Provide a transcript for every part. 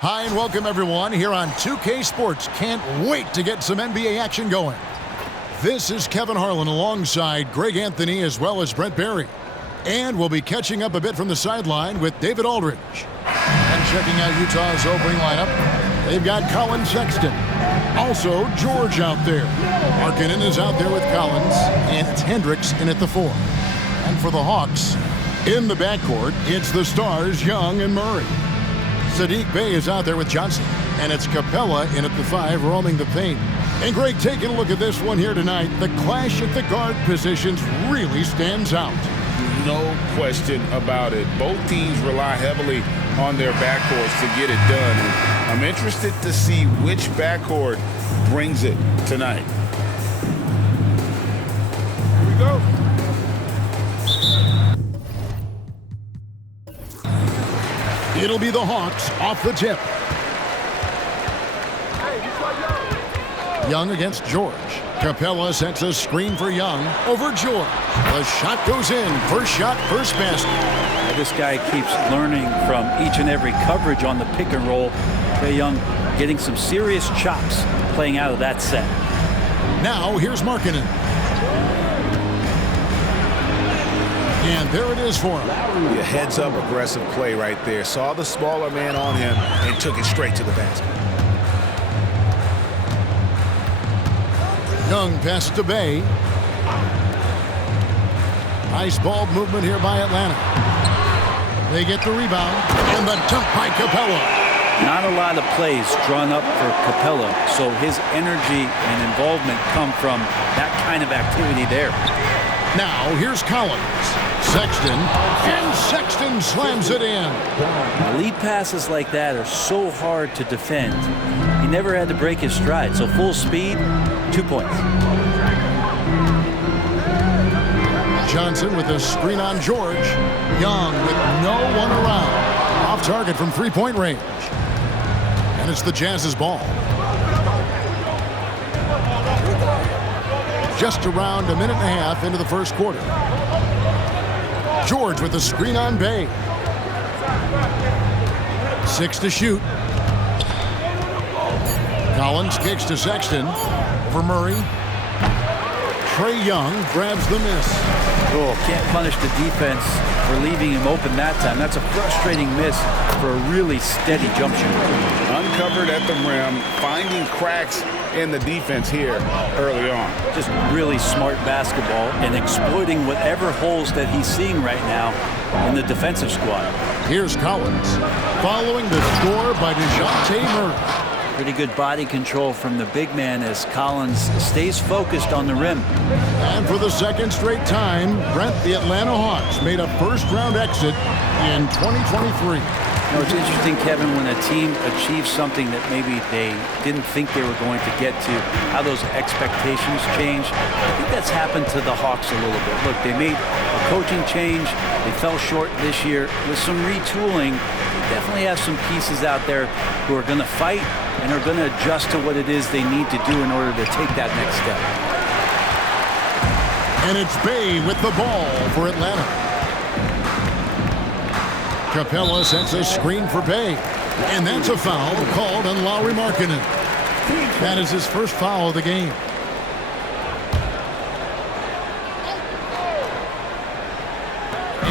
Hi and welcome everyone here on 2K Sports. Can't wait to get some NBA action going. This is Kevin Harlan alongside Greg Anthony as well as Brent Barry. And we'll be catching up a bit from the sideline with David Aldridge. And checking out Utah's opening lineup, they've got Colin Sexton. Also, George out there. Markkanen is out there with Collins, and it's Hendricks in at the 4. And for the Hawks, in the backcourt, it's the stars Young and Murray. Saddiq Bey is out there with Johnson, and it's Capella in at the 5 roaming the paint. And Greg, taking a look at this one here tonight, the clash at the guard positions really stands out. No question about it. Both teams rely heavily on their backcourts to get it done. And I'm interested to see which backcourt brings it tonight. Here we go. It'll be the Hawks off the tip. Young against George. Capella sets a screen for Young over George. The shot goes in. First shot, first basket. This guy keeps learning from each and every coverage on the pick and roll. Trae Young getting some serious chops playing out of that set. Now here's Markkanen. And there it is for him. A heads-up aggressive play right there. Saw the smaller man on him and took it straight to the basket. Young pass to Bey. Nice ball movement here by Atlanta. They get the rebound. And the dunk by Capella. Not a lot of plays drawn up for Capella, so his energy and involvement come from that kind of activity there. Now here's Collins. Sexton, and Sexton slams it in. Lead passes like that are so hard to defend. He never had to break his stride, so full speed, 2 points. Johnson with a screen on George. Young with no one around. Off target from three-point range. And it's the Jazz's ball. Just around a minute and a half into the first quarter. George with the screen on Bey. 6 to shoot. Collins kicks to Sexton. For Murray. Trae Young grabs the miss. Oh, can't punish the defense for leaving him open that time. That's a frustrating miss for a really steady jump shooter. Uncovered at the rim, finding cracks in the defense here early on. Just really smart basketball and exploiting whatever holes that he's seeing right now in the defensive squad. Here's Collins following the score by DeJounte Murray. Pretty good body control from the big man as Collins stays focused on the rim. And for the second straight time, Brent, the Atlanta Hawks made a first-round exit in 2023. You know, it's interesting, Kevin, when a team achieves something that maybe they didn't think they were going to get to, how those expectations change. I think that's happened to the Hawks a little bit. Look, they made a coaching change. They fell short this year. With some retooling, they definitely have some pieces out there who are going to fight and are going to adjust to what it is they need to do in order to take that next step. And it's Bey with the ball for Atlanta. Capella sets a screen for Bey. And that's a foul called on Lauri Markkanen. That is his first foul of the game.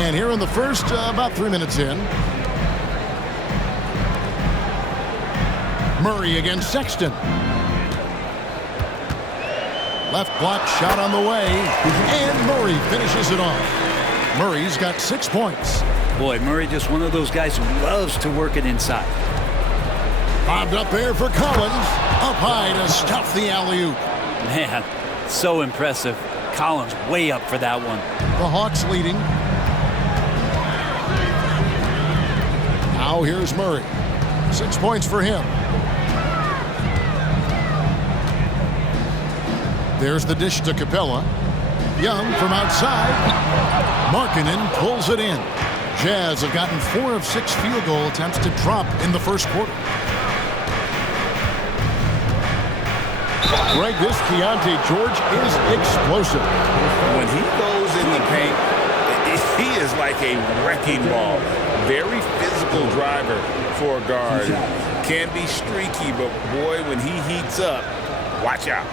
And here in the first, about 3 minutes in. Murray against Sexton. Left block shot on the way. And Murray finishes it off. Murray's got 6 points. Boy, Murray just one of those guys who loves to work it inside. Bobbed up there for Collins. Up high to stuff the alley-oop. Man, so impressive. Collins way up for that one. The Hawks leading. Now here's Murray. 6 points for him. There's the dish to Capella. Young from outside. Markkanen pulls it in. Jazz have gotten 4 of 6 field goal attempts to drop in the first quarter. Greg, this Keontae George is explosive. When he goes in the paint, he is like a wrecking ball. Very physical driver for a guard. Can be streaky, but boy, when he heats up, watch out.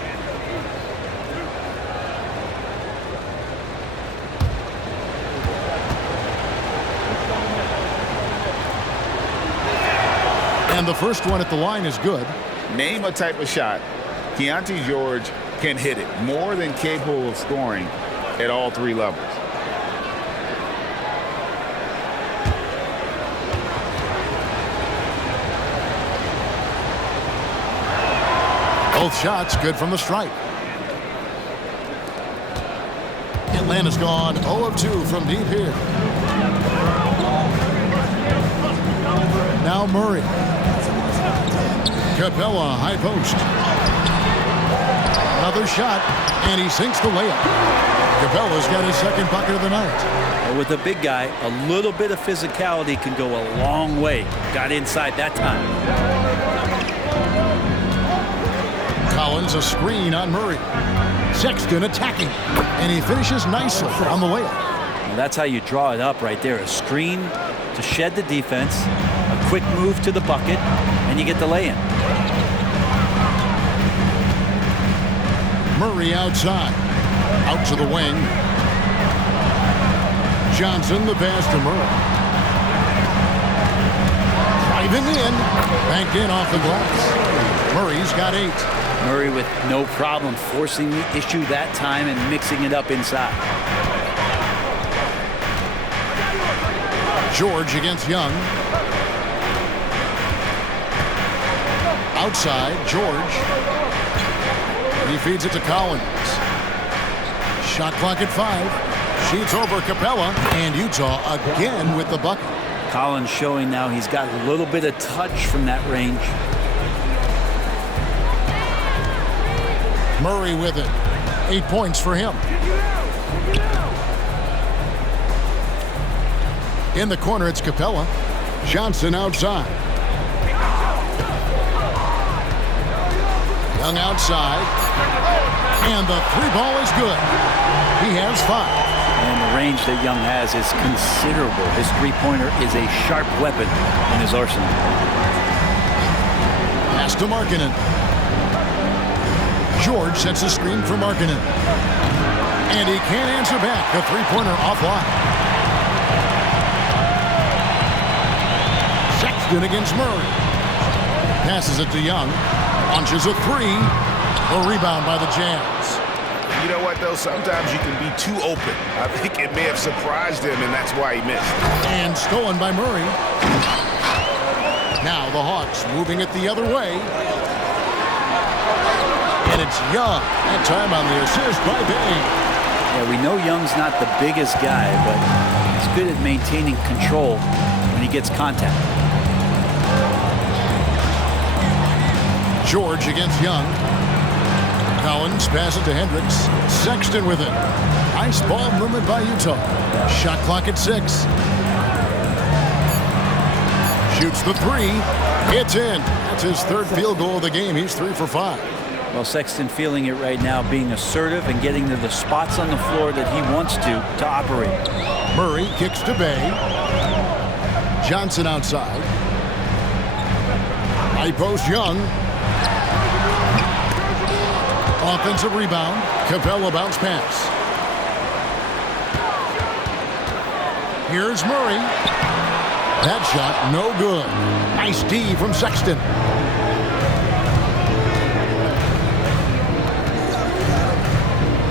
And the first one at the line is good. Name a type of shot Keontae George can hit it, more than capable of scoring at all three levels. Both shots good from the stripe. Atlanta's gone 0 of 2 from deep here. Now Murray. Capella, high post. Another shot, and he sinks the layup. Capella's got his second bucket of the night. Well, with a big guy, a little bit of physicality can go a long way. Got inside that time. Collins, a screen on Murray. Sexton attacking, and he finishes nicely on the layup. Well, that's how you draw it up right there. A screen to shed the defense, a quick move to the bucket, and you get the lay-in. Murray outside. Out to the wing. Johnson, the pass to Murray. Driving in. Banked in off the glass. Murray's got 8. Murray with no problem forcing the issue that time and mixing it up inside. George against Young. Outside, George. He feeds it to Collins. Shot clock at 5. Sheets over Capella, and Utah again with the bucket. Collins showing now he's got a little bit of touch from that range. Murray with it. 8 points for him. In the corner, it's Capella. Johnson outside. Young outside. And the 3-ball is good. He has 5. And the range that Young has is considerable. His three-pointer is a sharp weapon in his arsenal. Pass to Markkanen. George sets a screen for Markkanen. And he can't answer back. The three-pointer offline. Sexton against Murray. Passes it to Young. Launches a 3. A rebound by the Jazz. You know what, though? Sometimes you can be too open. I think it may have surprised him, and that's why he missed. And stolen by Murray. Now the Hawks moving it the other way. And it's Young. That time on the assist by Bay. Yeah, we know Young's not the biggest guy, but he's good at maintaining control when he gets contact. George against Young. Collins passes to Hendricks. Sexton with it. Nice ball movement by Utah. Shot clock at 6. Shoots the 3. It's in. That's his third field goal of the game. He's 3 for 5. Well, Sexton feeling it right now, being assertive and getting to the spots on the floor that he wants to operate. Murray kicks to Bay. Johnson outside. High post Young. Offensive rebound. Capella bounce pass. Here's Murray. That shot no good. Nice D from Sexton.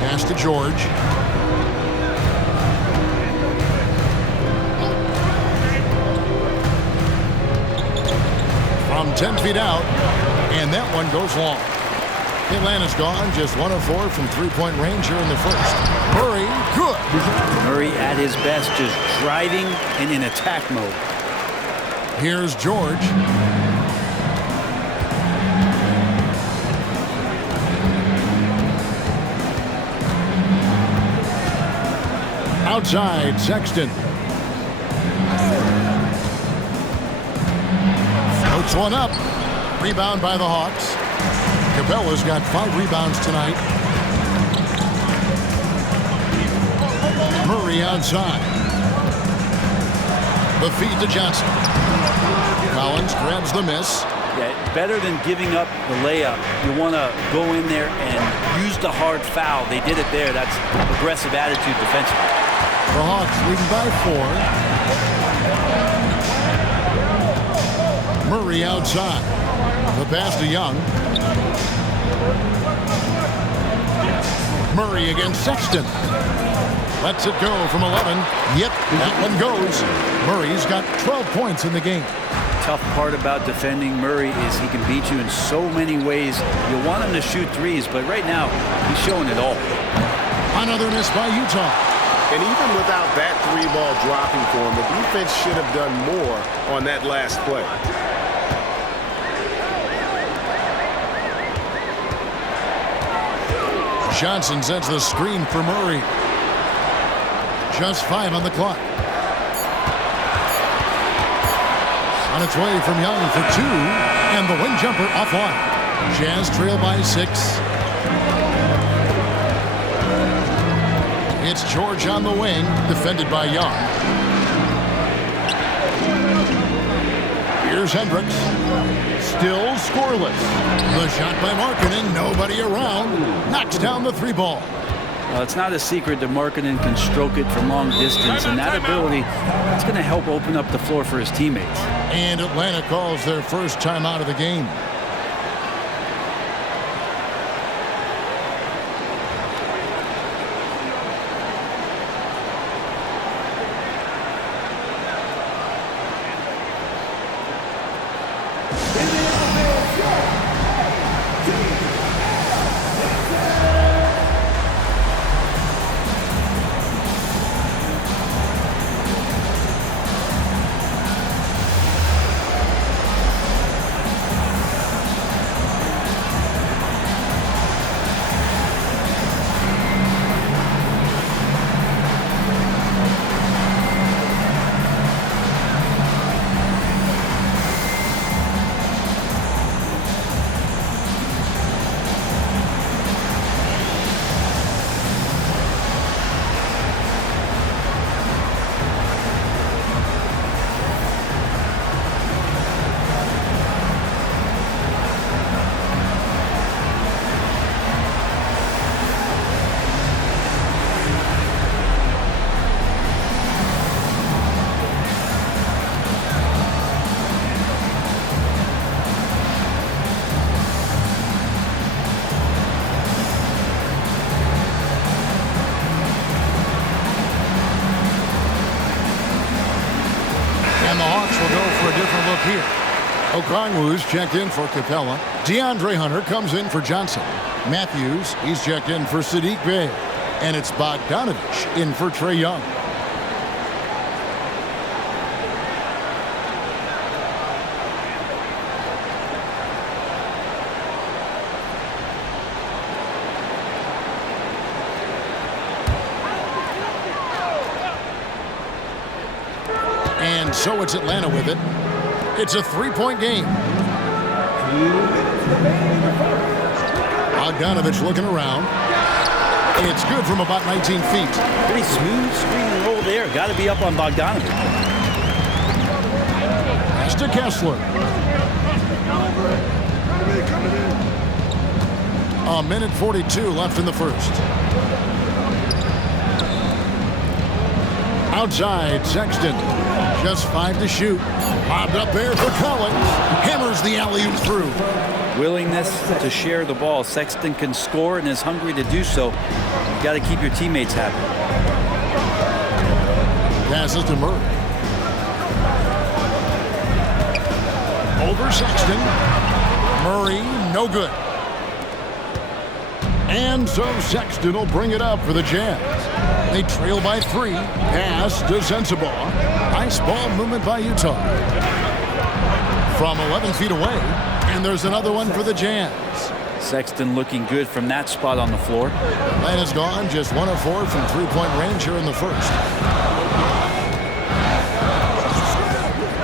Pass to George. From 10 feet out. And that one goes long. Atlanta's gone, just 1 of 4 from three-point range here in the first. Murray, good. Murray at his best, just driving and in attack mode. Here's George. Outside, Sexton. Floats one up. Rebound by the Hawks. Capella's got 5 rebounds tonight. Murray outside. The feed to Johnson. Collins grabs the miss. Yeah, better than giving up the layup. You want to go in there and use the hard foul. They did it there. That's aggressive attitude defensively. The Hawks leading by 4. Murray outside. The pass to Young. Murray against Sexton. Lets it go from 11. Yep, that one goes. Murray's got 12 points in the game. Tough part about defending Murray is he can beat you in so many ways. You want him to shoot threes, but right now he's showing it all. Another miss by Utah. And even without that three ball dropping for him, the defense should have done more on that last play. Johnson sets the screen for Murray. Just 5 on the clock. On its way from Young for 2, and the wing jumper offline. Jazz trail by 6. It's George on the wing, defended by Young. Here's Hendricks. Still scoreless. The shot by Markkanen, nobody around. Knocks down the 3 ball. Well, it's not a secret that Markkanen can stroke it from long distance, and that ability is going to help open up the floor for his teammates. And Atlanta calls their first time out of the game. And the Hawks will go for a different look here. Okongwu's checked in for Capella. DeAndre Hunter comes in for Johnson. Matthews, he's checked in for Sadiq Bey. And it's Bogdanovich in for Trae Young. And so it's Atlanta with it. It's a 3-point game. Bogdanovich looking around. It's good from about 19 feet. Pretty smooth screen and roll there. Got to be up on Bogdanovich. Pass to Kessler. A minute 42 left in the first. Outside, Sexton. Just 5 to shoot. Lobbed up there for Collins. Hammers the alley-oop through. Willingness to share the ball. Sexton can score and is hungry to do so. You got to keep your teammates happy. Passes to Murray. Over Sexton. Murray, no good. And so Sexton will bring it up for the Jazz. They trail by 3. Pass to Sensabaugh. Nice ball movement by Utah. From 11 feet away. And there's another one for the Jazz. Sexton looking good from that spot on the floor. Atlanta's gone just 1 of 4 from 3-point range here in the first.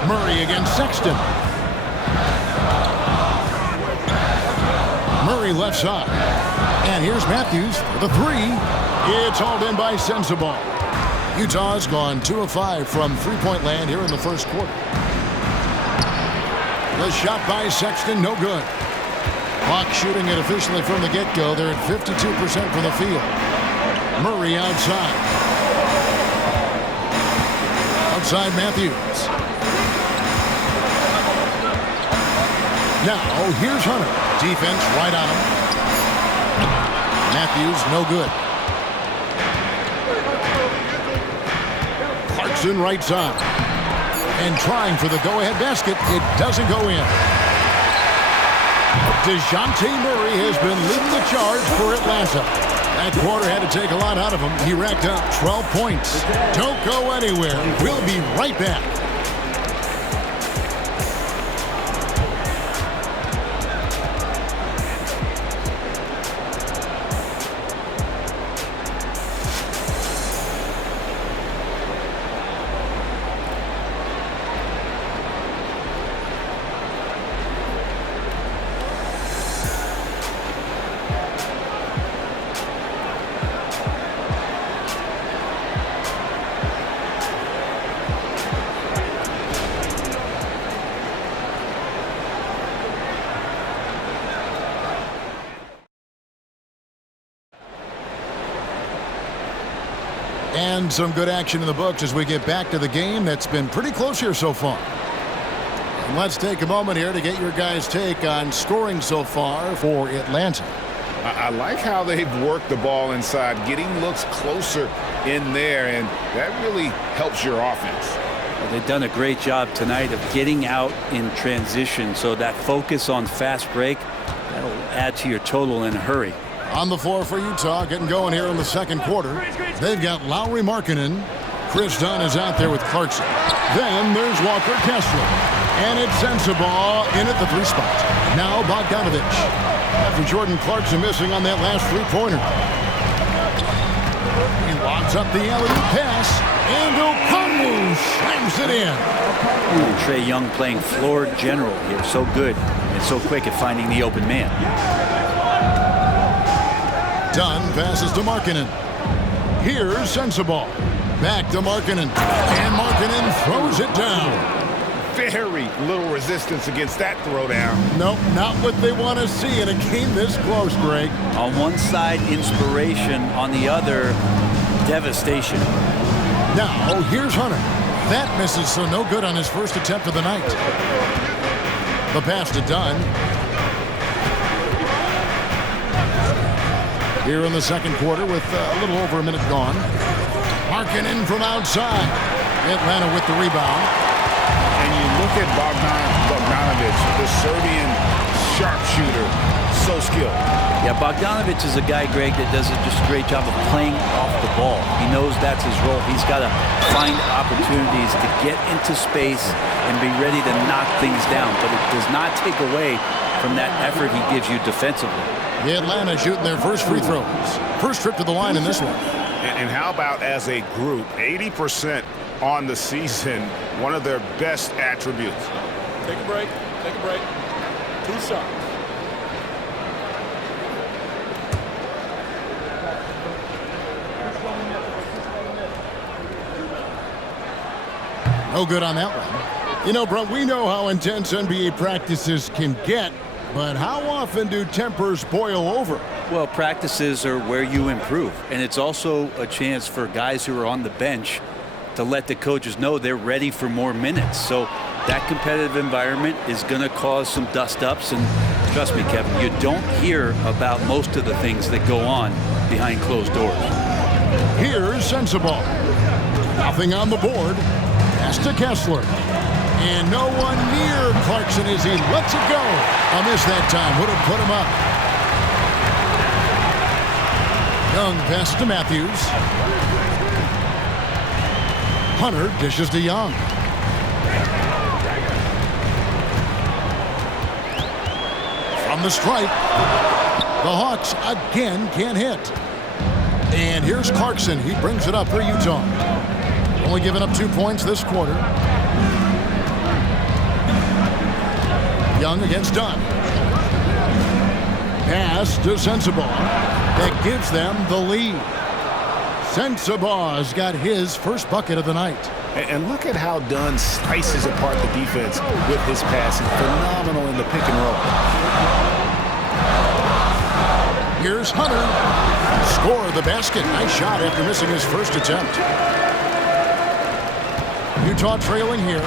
Murray against Sexton. Murray left side. And here's Matthews for the 3. It's hauled in by Sensabaugh. Utah's gone 2 of 5 from three-point land here in the first quarter. The shot by Sexton, no good. Hawks shooting it officially from the get-go. They're at 52% from the field. Murray outside. Outside Matthews. Now, here's Hunter. Defense right on him. Matthews, no good. Clarkson right side. And trying for the go-ahead basket. It doesn't go in. DeJounte Murray has been leading the charge for Atlanta. That quarter had to take a lot out of him. He racked up 12 points. Don't go anywhere. We'll be right back. And some good action in the books as we get back to the game that's been pretty close here so far. And let's take a moment here to get your guys' take on scoring so far for Atlanta. I like how they've worked the ball inside, getting looks closer in there, and that really helps your offense. Well, they've done a great job tonight of getting out in transition, so that focus on fast break, that'll add to your total in a hurry. On the floor for Utah, getting going here in the second quarter. They've got Lowry Markkanen. Chris Dunn is out there with Clarkson. Then there's Walker Kessler. And it's Sensabaugh in at the three spot. Now Bogdanovich. After Jordan Clarkson missing on that last three-pointer. He lobs up the alley-oop pass. And Okongwu slams it in. Trae Young playing floor general here. So good and so quick at finding the open man. Dunn passes to Markkanen. Here's Sensabaugh. Back to Markkanen. And Markkanen throws it down. Very little resistance against that throwdown. Nope, not what they want to see in a game this close, Greg. On one side, inspiration. On the other, devastation. Now, here's Hunter. That misses, so no good on his first attempt of the night. The pass to Dunn. Here in the second quarter with a little over a minute gone. Markkanen from outside. Atlanta with the rebound. And you look at Bogdanovich, the Serbian sharpshooter, so skilled. Yeah, Bogdanovich is a guy, Greg, that does just a great job of playing off the ball. He knows that's his role. He's got to find opportunities to get into space and be ready to knock things down. But it does not take away from that effort he gives you defensively. Atlanta shooting their first free throws. First trip to the line in this one. And how about as a group, 80% on the season, one of their best attributes. Take a break. Take a break. 2 shots. No good on that one. You know, bro, we know how intense NBA practices can get, but how often do tempers boil over? Well, practices are where you improve, and it's also a chance for guys who are on the bench to let the coaches know they're ready for more minutes. So that competitive environment is going to cause some dust-ups, and trust me, Kevin, you don't hear about most of the things that go on behind closed doors. Here's Sensabaugh. Nothing on the board. Pass to Kessler. And no one near Clarkson as he lets it go. A miss that time. Would have put him up. Young pass to Matthews. Hunter dishes to Young. From the stripe. The Hawks again can't hit. And here's Clarkson. He brings it up for Utah. Only giving up 2 points this quarter. Young against Dunn. Pass to Sensabaugh. That gives them the lead. Sensabaugh got his first bucket of the night. And look at how Dunn slices apart the defense with his passing. Phenomenal in the pick and roll. Here's Hunter. Score the basket. Nice shot after missing his first attempt. Utah trailing here.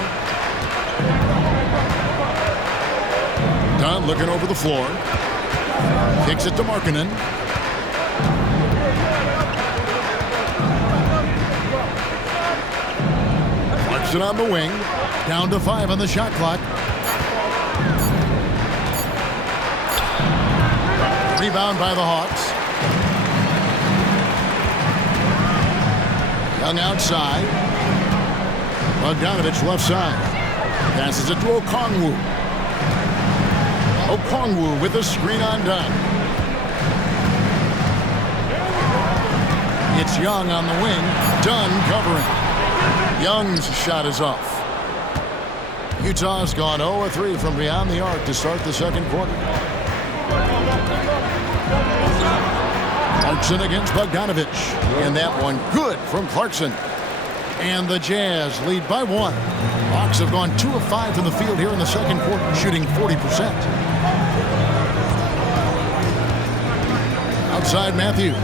Dunn looking over the floor. Kicks it to Markkanen. Clarkson on the wing. Down to 5 on the shot clock. Rebound by the Hawks. Young outside. Bogdanovich left side. Passes it to Okongwu. Okongwu with a screen on Dunn. It's Young on the wing. Dunn covering. Young's shot is off. Utah's gone 0-3 from beyond the arc to start the second quarter. Clarkson against Bogdanovich. And that one good from Clarkson. And the Jazz lead by 1. Hawks have gone 2 of 5 from the field here in the second quarter, shooting 40%. Outside Matthews.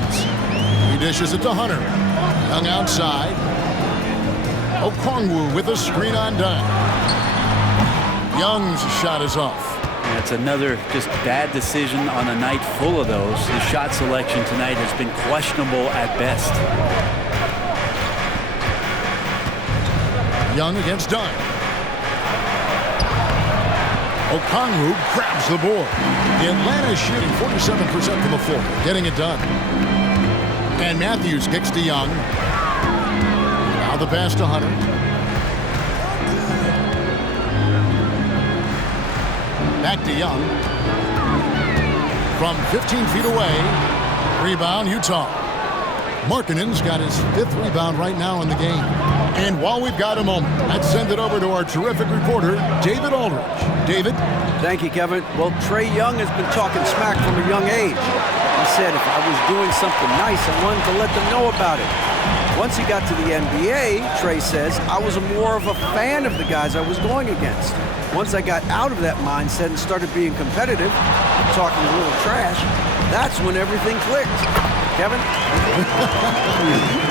He dishes it to Hunter. Young outside. Okongwu with a screen on Dunn. Young's shot is off. That's another just bad decision on a night full of those. His shot selection tonight has been questionable at best. Young against Dunn. Okongwu grabs the board. Atlanta is shooting 47% from the floor, getting it done. And Matthews kicks to Young. Now the pass to Hunter. Back to Young. From 15 feet away. Rebound, Utah. Markkanen's got his 5th rebound right now in the game. And while we've got a moment, let's send it over to our terrific reporter, David Aldridge. David? Thank you, Kevin. Well, Trae Young has been talking smack from a young age. He said if I was doing something nice, I wanted to let them know about it. Once he got to the NBA, Trae says, I was more of a fan of the guys I was going against. Once I got out of that mindset and started being competitive, talking a little trash, that's when everything clicked. Kevin?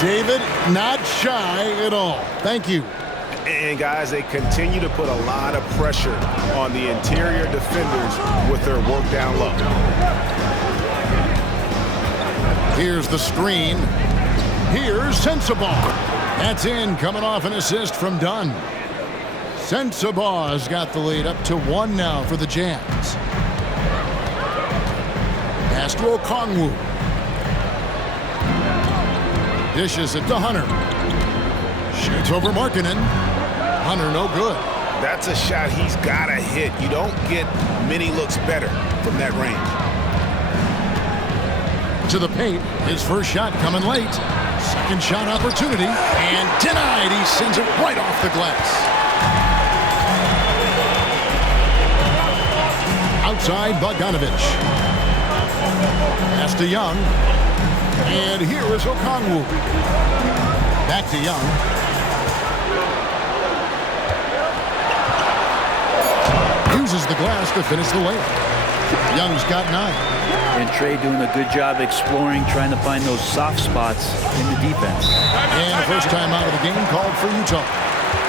David, not shy at all. Thank you. And guys, they continue to put a lot of pressure on the interior defenders with their work down low. Here's the screen. Here's Sensabaugh. That's in, coming off an assist from Dunn. Sensabaugh's got the lead up to 1 now for the Jazz. Pass to Okongwu. Dishes it to Hunter. Shoots over Markkanen. Hunter no good. That's a shot he's got to hit. You don't get many looks better from that range. To the paint. His first shot coming late. Second shot opportunity. And denied. He sends it right off the glass. Outside Bogdanovich. Pass to Young. And here is Okongwu. Back to Young. Uses the glass to finish the layup. Young's got 9. And Trae doing a good job exploring, trying to find those soft spots in the defense. And first time out of the game called for Utah.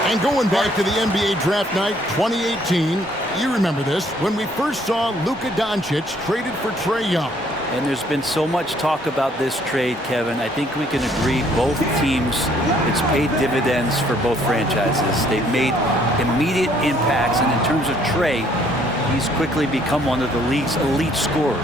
And going back to the NBA draft night 2018, you remember this, when we first saw Luka Doncic traded for Trae Young. And there's been so much talk about this trade, Kevin. I think we can agree both teams, it's paid dividends for both franchises. They've made immediate impacts, and in terms of Trae, he's quickly become one of the league's elite scorers.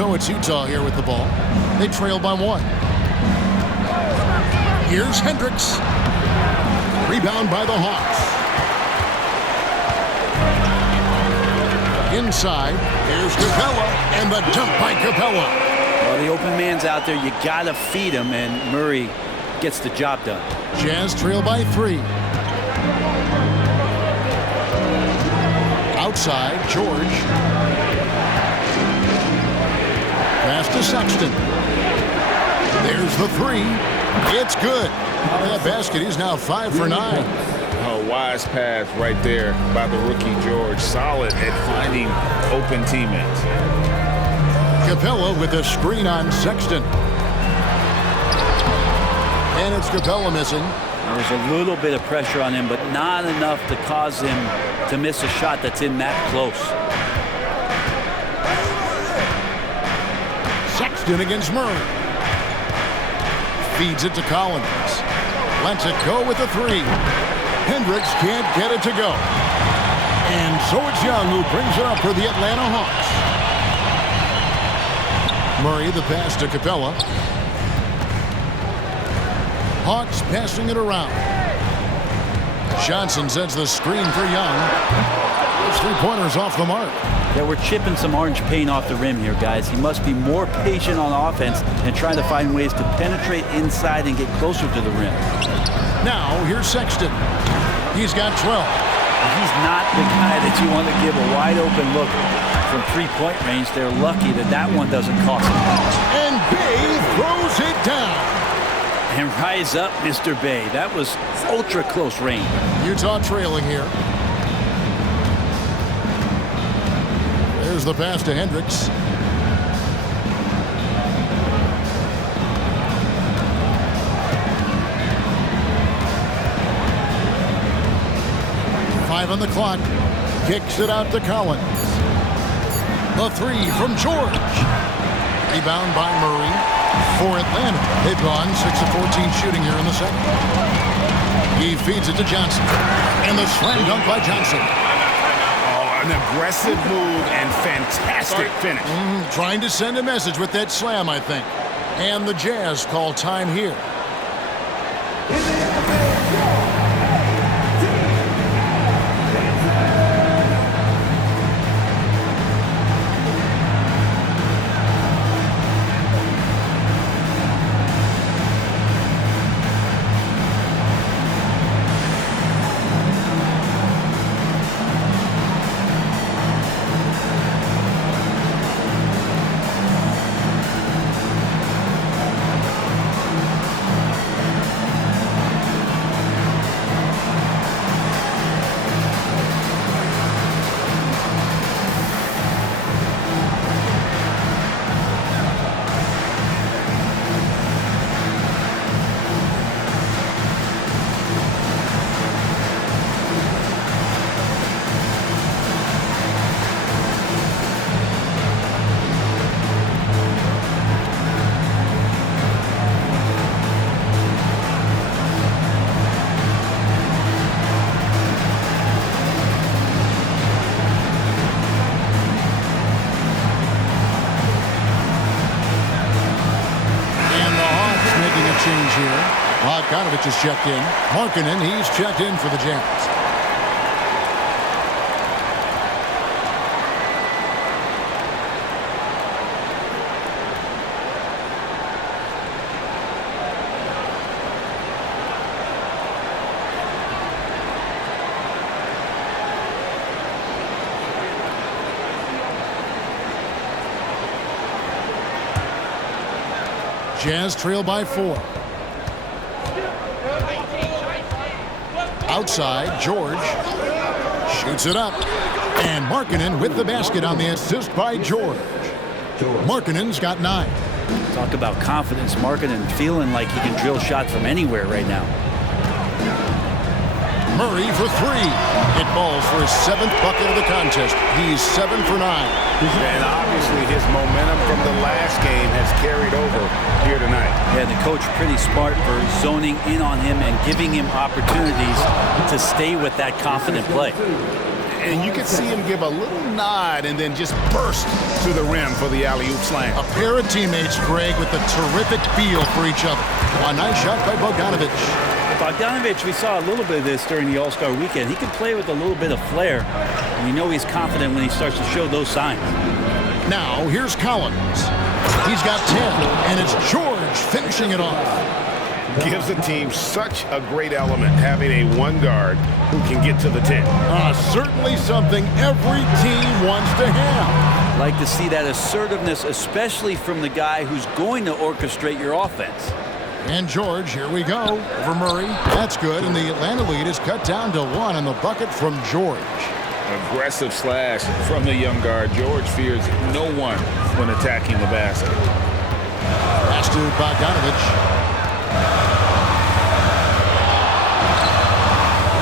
So it's Utah here with the ball. They trail by 1. Here's Hendricks. Rebound by the Hawks. Inside, here's Capella, and the dunk by Capella. Well, the open man's out there. You got to feed him, and Murray gets the job done. Jazz trail by 3. Outside, George. Pass to Sexton. There's the 3. It's good. That basket is now 5 for 9. A wise pass right there by the rookie George. Solid at finding open teammates. Capella with a screen on Sexton. And it's Capella missing. There's a little bit of pressure on him, but not enough to cause him to miss a shot that's in that close. Sexton against Murray. Feeds it to Collins. Lets it go with the 3. Hendricks can't get it to go. And so it's Young who brings it up for the Atlanta Hawks. Murray the pass to Capella. Hawks passing it around. Johnson sends the screen for Young. Those 3-pointers off the mark. Yeah, we're chipping some orange paint off the rim here, guys. He must be more patient on offense and trying to find ways to penetrate inside and get closer to the rim. Now, here's Sexton. He's got 12. He's not the guy that you want to give a wide-open look from 3-point range. They're lucky that that one doesn't cost them. And Bay throws it down. And rise up, Mr. Bay. That was ultra-close range. Utah trailing here. There's the pass to Hendricks. On the clock. Kicks it out to Collins. The 3 from George. Rebound by Murray for Atlanta. They've gone 6 of 14 shooting here in the second. He feeds it to Johnson. And the slam dunk by Johnson. Oh, an aggressive move and fantastic finish. Trying to send a message with that slam, I think. And the Jazz call time here. Change here. Bogdanovich is checked in. Markkanen, he's checked in for the Jazz. Jazz trail by 4. Outside, George shoots it up. And Markkanen with the basket on the assist by George. Markkanen's got 9. Talk about confidence. Markkanen feeling like he can drill shots from anywhere right now. Murray for 3. It falls for his 7th bucket of the contest. He's 7 for 9. And obviously his momentum from the last game has carried over here tonight. Yeah, the coach pretty smart for zoning in on him and giving him opportunities to stay with that confident play. And you can see him give a little nod and then just burst to the rim for the alley-oop slam. A pair of teammates, Greg, with a terrific feel for each other. A nice shot by Bogdanovic. Bogdanovic, we saw a little bit of this during the All-Star weekend. He can play with a little bit of flair, and you know he's confident when he starts to show those signs. Now, here's Collins. He's got 10, and it's George finishing it off. Gives the team such a great element having a one guard who can get to the 10. Certainly something every team wants to have. Like to see that assertiveness, especially from the guy who's going to orchestrate your offense. And George, here we go, over Murray. That's good, and the Atlanta lead is cut down to 1 on the bucket from George. Aggressive slash from the young guard. George fears no one when attacking the basket. Pass to Bogdanovic.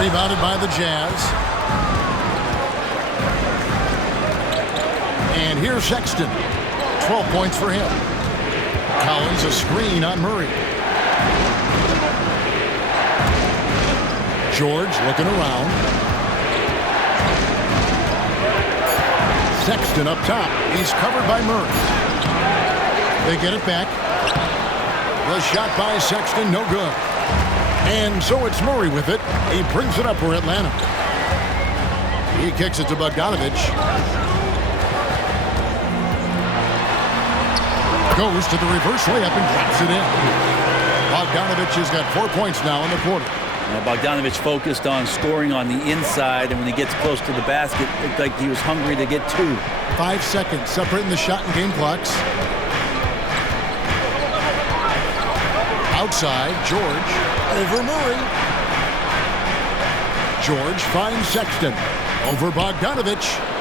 Rebounded by the Jazz. And here's Sexton. 12 points for him. Collins a screen on Murray. George looking around. Sexton up top. He's covered by Murray. They get it back. The shot by Sexton, no good. And so it's Murray with it. He brings it up for Atlanta. He kicks it to Bogdanovic. Goes to the reverse layup and drops it in. Bogdanovic has got 4 points now in the quarter. Now Bogdanovic focused on scoring on the inside, and when he gets close to the basket, it looked like he was hungry to get 2. 5 seconds separating the shot and game clocks. Outside, George over Murray. George finds Sexton over Bogdanovic.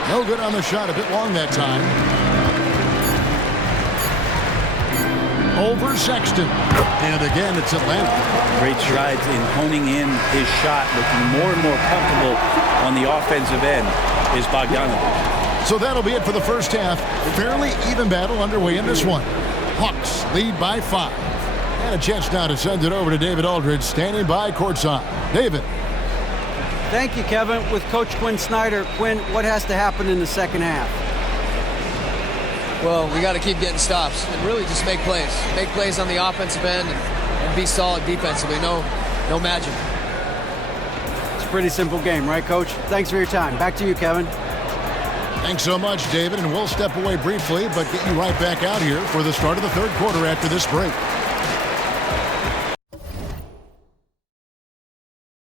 No good on the shot, a bit long that time. Over Sexton. And again, it's Atlanta. Great strides in honing in his shot, looking more and more comfortable on the offensive end is Bogdanovic. So that'll be it for the first half. Fairly even battle underway in this one. Hawks lead by 5. And a chance now to send it over to David Aldridge, standing by courtside. David. Thank you, Kevin. With Coach Quinn Snyder, Quinn, what has to happen in the second half? Well, we got to keep getting stops and really just make plays. Make plays on the offensive end and be solid defensively. No magic. It's a pretty simple game, right, Coach? Thanks for your time. Back to you, Kevin. Thanks so much, David, and we'll step away briefly, but get you right back out here for the start of the third quarter after this break.